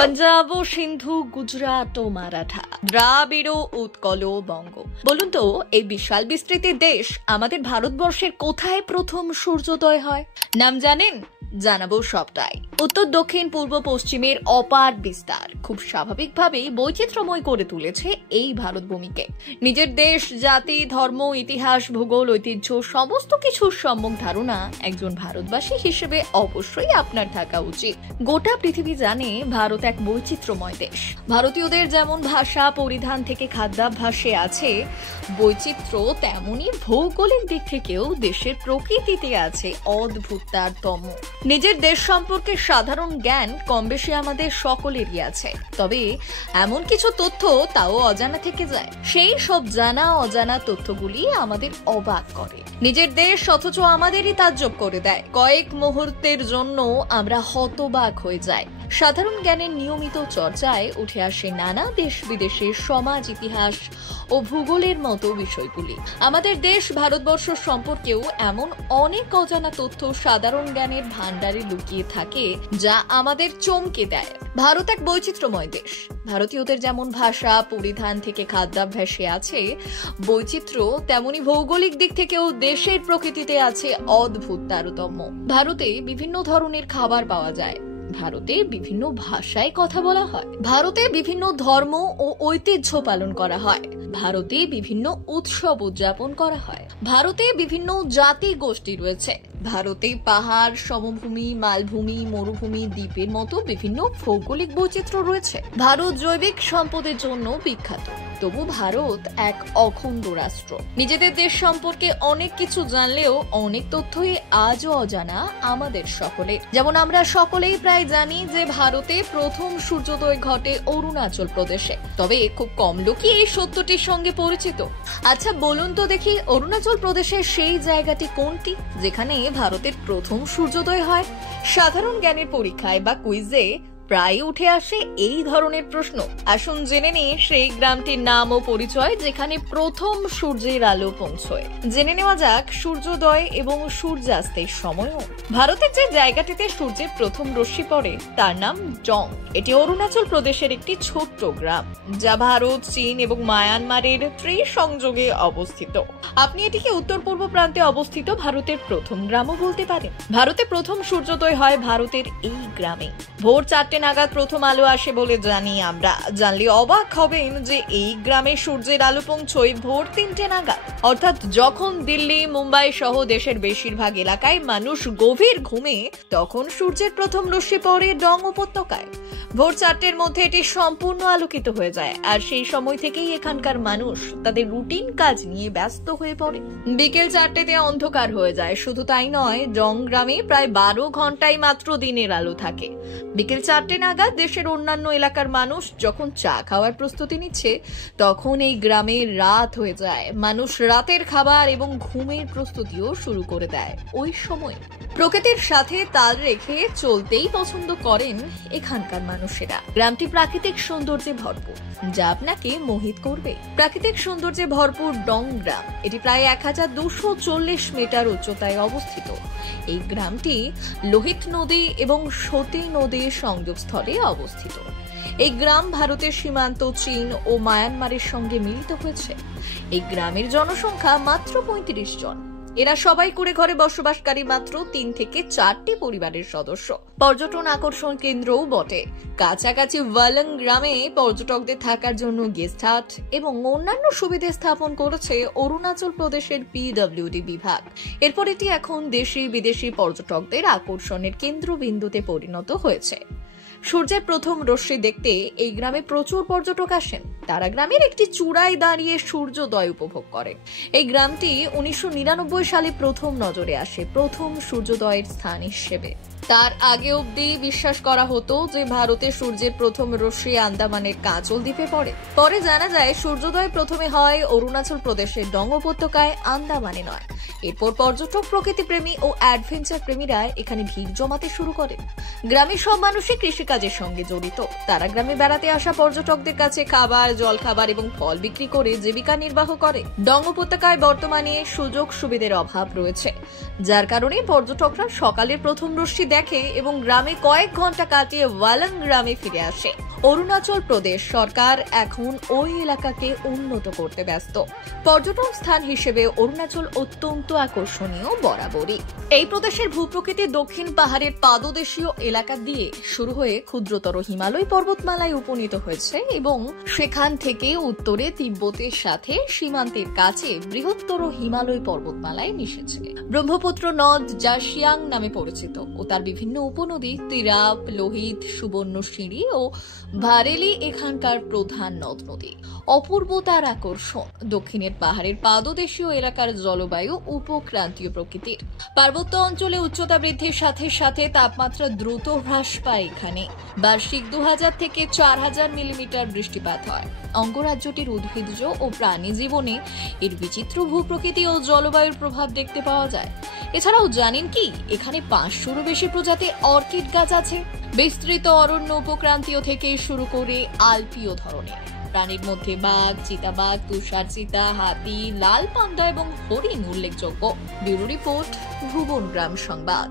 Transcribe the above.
পাঞ্জাব ও সিন্ধু, গুজরাট ও মারাঠা, দ্রাবিড় উৎকল বঙ্গ। বলুন তো, এই বিশাল বিস্তৃত দেশ আমাদের ভারতবর্ষের কোথায় প্রথম সূর্যোদয় হয়? নাম জানেন? জানাবো সবটাই। উত্তর, দক্ষিণ, পূর্ব, পশ্চিমের অপার বিস্তার খুব স্বাভাবিকভাবেই বৈচিত্র্যময় করে তুলেছে এই ভারতভূমিকে। নিজের দেশ, জাতি, ধর্ম, ইতিহাস, ভূগোল, ঐতিহ্য সমস্ত কিছুর সম্যক ধারণা একজন ভারতবাসী হিসেবে অবশ্যই আপনার থাকা উচিত। গোটা পৃথিবী জানে ভারত এক বৈচিত্র্যময় দেশ। ভারতীয়দের যেমন ভাষা, পরিধান থেকে খাদ্যাভ্যাসে আছে বৈচিত্র্য, তেমনি ভৌগোলিক দিক থেকেও দেশের প্রকৃতিতে আছে অদ্ভুত তারতম্য। নিজের দেশ সম্পর্কে সাধারণ জ্ঞান কম বেশি আমাদের সকলেরই আছে, তবে এমন কিছু তথ্য তাও অজানা থেকে যায়। সেই সব জানা অজানা তথ্যগুলি আমাদের অবাক করে। নিজের দেশ অথচ আমাদেরই তাজ্জব করে দেয়। কয়েক মুহূর্তের জন্য আমরা হতবাক হয়ে যাই। সাধারণ জ্ঞানের নিয়মিত চর্চায় উঠে আসে নানা দেশ বিদেশের সমাজ, ইতিহাস ও ভূগোলের মতো বিষয়গুলি। আমাদের দেশ ভারতবর্ষ সম্পর্কেও এমন অনেক অজানা তথ্য সাধারণ জ্ঞানের ভান্ডারে লুকিয়ে থাকে যা আমাদের চমকে দেয়। ভারত এক বৈচিত্র্যময় দেশ। ভারতীয়দের যেমন ভাষা, পরিধান থেকে খাদ্যাভ্যাসে আছে বৈচিত্র্য, তেমনি ভৌগোলিক দিক থেকেও দেশের প্রকৃতিতে আছে অদ্ভুত তারতম্য। ভারতে বিভিন্ন ধরনের খাবার পাওয়া যায়। ভারতে বিভিন্ন ভাষায় কথা বলা হয়। ভারতে বিভিন্ন ধর্ম ও ঐতিহ্য পালন করা হয়। ভারতে বিভিন্ন উৎসব উদযাপন করা হয়। ভারতে বিভিন্ন জাতি গোষ্ঠী রয়েছে। ভারতে পাহাড়, সমভূমি, মালভূমি, মরুভূমি, দ্বীপের মতো বিভিন্ন ভৌগোলিক বৈচিত্র্য রয়েছে। ভারত জৈবিক সম্পদের জন্য বিখ্যাত, তবু ভারত এক অখণ্ড রাষ্ট্র। নিজেদের দেশ সম্পর্কে অনেক কিছু জানলেও অনেক তথ্যই আজও অজানা আমাদের সকলের। যেমন আমরা সকলেই প্রায় জানি যে ভারতে প্রথম সূর্যোদয় ঘটে অরুণাচল প্রদেশে, তবে খুব কম লোকই এই সত্যটির সঙ্গে পরিচিত। আচ্ছা বলুন তো দেখি, অরুণাচল প্রদেশের সেই জায়গাটি কোনটি যেখানে ভারতের প্রথম সূর্যোদয় হয়? সাধারণ জ্ঞানের পরীক্ষায় বা কুইজে প্রায় উঠে আসে এই ধরনের প্রশ্ন। আসুন জেনে নিই সেই গ্রামটির নাম ও পরিচয় যেখানে প্রথম সূর্যের আলো পৌঁছয়। জেনে নেওয়া যাক সূর্যোদয় এবং সূর্যাস্তের সময়ও। ভারতের যে জায়গাটিতে সূর্যের প্রথম রশ্মি পড়ে তার নাম ডং। এটি অরুণাচল প্রদেশের একটি ছোট্ট গ্রাম যা ভারত, চীন এবং মায়ানমারের ত্রিসংযোগে অবস্থিত। আপনি এটিকে উত্তর পূর্ব প্রান্তে অবস্থিত ভারতের প্রথম গ্রামও বলতে পারেন। ভারতে প্রথম সূর্যোদয় হয় ভারতের এই গ্রামে। ভোর 4টে নাগাদ প্রথম আলো আসে বলে জানি আমরা। জানলে অবাক হবেন যে এই গ্রামে সূর্যের আলো পৌঁছয় ভোর 3টে নাগাদ, অর্থাৎ যখন দিল্লি, মুম্বাই সহ দেশের বেশিরভাগ এলাকায় মানুষ গভীর ঘুমে, তখন সূর্যের প্রথম রশ্মি পড়ে ডং উপত্যকায়। ভোর 4টের মধ্যে এটি সম্পূর্ণ আলোকিত হয়ে যায়, আর সেই সময় থেকেই এখানকার মানুষ তাদের রুটিন কাজ নিয়ে ব্যস্ত হয়ে পড়ে। বিকেল 4টেতে অন্ধকার হয়ে যায়। শুধু তাই নয়, ডং গ্রামে প্রায় 12 ঘন্টাই মাত্র দিনের আলো থাকে। বিকেল 4টে নাগাদ দেশের অন্যান্য এলাকার মানুষ যখন চা খাওয়ার প্রস্তুতি নিচ্ছে, তখন এই গ্রামে রাত হয়ে যায়। মানুষ রাতের খাবার এবং ঘুমের প্রস্তুতিও শুরু করে দেয় ওই সময়। প্রকৃতির সাথে তাল রেখে চলতেই পছন্দ করেন এখানকার মানুষেরা। গ্রামটি প্রাকৃতিক সৌন্দর্যে ভরপুর, যা আপনাকে মোহিত করবে। প্রাকৃতিক সৌন্দর্যে ভরপুর ডং গ্রাম, এটি প্রায় 1240 মিটার উচ্চতায় অবস্থিত। এই গ্রামটি লোহিত নদী এবং সতী নদীর সংযোগস্থলে অবস্থিত। এই গ্রাম ভারতের সীমান্ত চীন ও মায়ানমারের সঙ্গে মিলিত হয়েছে। এই গ্রামের জনসংখ্যা মাত্র 35 জন। এরা সবাই কুড়ে ঘরে বসবাসকারী মাত্র 3 থেকে 4টি পরিবারের সদস্য। পর্যটন আকর্ষণ কেন্দ্রও বটে। কাছাকাছি ওয়ালং গ্রামে পর্যটকদের থাকার জন্য গেস্ট হাউস এবং অন্যান্য সুবিধা স্থাপন করেছে অরুণাচল প্রদেশের পিডব্লিউডি বিভাগ। এরপর এটি এখন দেশি বিদেশি পর্যটকদের আকর্ষণের কেন্দ্রবিন্দুতে পরিণত হয়েছে। সূর্যের প্রথম রশ্মি দেখতে এই গ্রামে প্রচুর পর্যটক আসেন। তারা গ্রামের একটি চূড়ায় দাঁড়িয়ে সূর্যোদয় উপভোগ করেন। এই গ্রামটি 1999 সালে প্রথম নজরে আসে প্রথম সূর্যোদয়ের স্থান হিসেবে। তার আগে অবধি বিশ্বাস করা হতো যে ভারতে সূর্যের প্রথম রশ্মি আন্দামানের কাঁচল দ্বীপে পড়ে। পরে জানা যায় সূর্যোদয় প্রথমে হয় অরুণাচল প্রদেশের ডং উপত্যকায়, আন্দামানে নয়। এরপর পর্যটক, প্রকৃতিপ্রেমী ও অ্যাডভেঞ্চার প্রেমীরা এখানে ভিড় জমাতে শুরু করেন। গ্রামের সব মানুষই কৃষিকাজের সঙ্গে জড়িত। তারা গ্রামে বেড়াতে আসা পর্যটকদের কাছে খাবার, জলখাবার এবং ফল বিক্রি করে জীবিকা নির্বাহ করে। ডং উপত্যকায় বর্তমানে সুযোগ সুবিধার অভাব রয়েছে, যার কারণে পর্যটকরা সকালের প্রথম রশ্মি দেখে এবং গ্রামে কয়েক ঘন্টা কাটিয়ে ওয়ালাং গ্রামে ফিরে আসে। অরুণাচল প্রদেশ সরকার এখন ওই এলাকাকে উন্নত করতে ব্যস্ত। পর্যটন স্থান হিসেবে অরুণাচল অত্যন্ত আকর্ষণীয় বরাবরই। এই প্রদেশের ভূপ্রকৃতি দক্ষিণ পাহাড়ের পাদদেশীয় এলাকা দিয়ে শুরু হয়ে ক্ষুদ্রতর হিমালয় পর্বতমালায় উপনীত হয়েছে এবং সেখান থেকে উত্তরে তিব্বতের সাথে সীমান্তের কাছে বৃহত্তর হিমালয় পর্বতমালায় মিশেছে। ব্রহ্মপুত্র নদ, যা শিয়াং নামে পরিচিত, ও তার বিভিন্ন উপনদী তিরাপ, লোহিত, সুবর্ণশিরি ও ভারেলি এখানকার প্রধান নদ নদী। অপূর্ব তার আকর্ষণ দক্ষিণের পাহাড়ের পাদদেশীয় এলাকার জলবায়ু উপক্রান্তীয় প্রকৃতির। পার্বত্য অঞ্চলে উচ্চতা বৃদ্ধির সাথে সাথে তাপমাত্রা দ্রুত হ্রাস পায়। এখানে বার্ষিক 2000 থেকে 4000 মিলিমিটার বৃষ্টিপাত হয়। অঙ্গরাজ্যটির উদ্ভিজ্জ ও প্রাণী জীবনে এর বিচিত্র ভূপ্রকৃতি ও জলবায়ুর প্রভাব দেখতে পাওয়া যায়। এছাড়াও জানেন কি, এখানে 500-রও বেশি প্রজাতির অর্কিড গাছ আছে। বিস্তৃত অরণ্য উপক্রান্তীয় থেকে শুরু করে আলপীয় ধরনের প্রাণীর মধ্যে বাঘ, চিতাবাঘ, তুষার চিতা, হাতি, লাল পান্ডা এবং হরিণ উল্লেখযোগ্য। ব্যুরো রিপোর্ট, ভুবন গ্রাম সংবাদ।